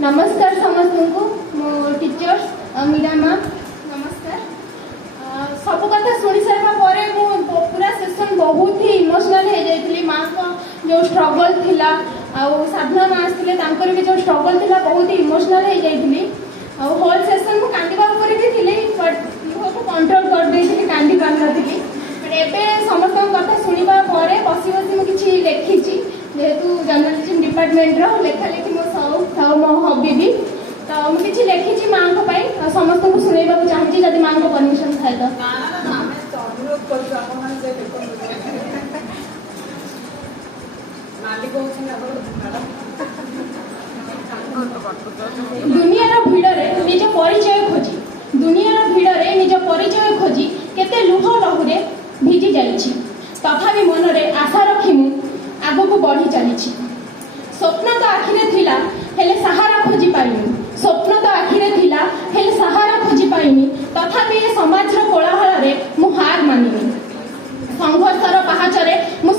नमस्कार समस्त को मो टीचर्स मीरा मैम नमस्कार। सब कथा शुणी सारा पूरा सेशन बहुत ही इमोशनल हो जाती। माँ का जो स्ट्रगल थिला साधना माँ आसते भी जो स्ट्रगल थिला बहुत ही इमोशनल हो जाती। होल सेशन को कांदा भी थी बट लुह को कंट्रोल कर देती कांदी पार नी। एवं समस्त कथा शुणा बसी बसी मुझे लिखी जेहेतु जर्नलिज्म डिपार्टमेंट लेखा लेखी मो सौक था मो हबी भी तो मुझे लिखी माँ को समस्त को शुणा चाहिए जब माँ को परमिशन थाए दुनिया भिड़े निज परिचय खोजी निज परिचय खोजी केते लुह लहुरे भिजी जाइछि तथापि मनरे आशा रखी मु आगको बढ़ी चली। स्वप्न तो आखिरे थिला हेले सहारा खोजी पाइनी स्वप्न तो आखिरे थिला हेले सहारा खोजी पाइनी तथापि ए समाजर कोलाहल रे मु हार मानिनी संघर्षर पहाचरे मु